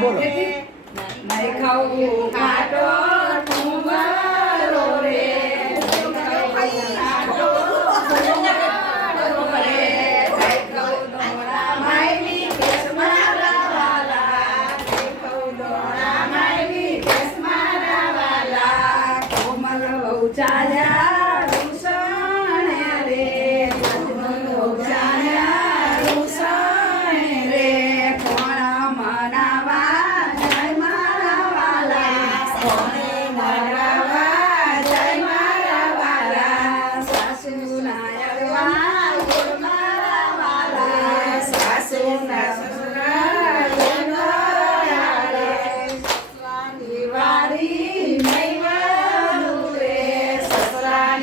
બોલો.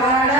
વાળા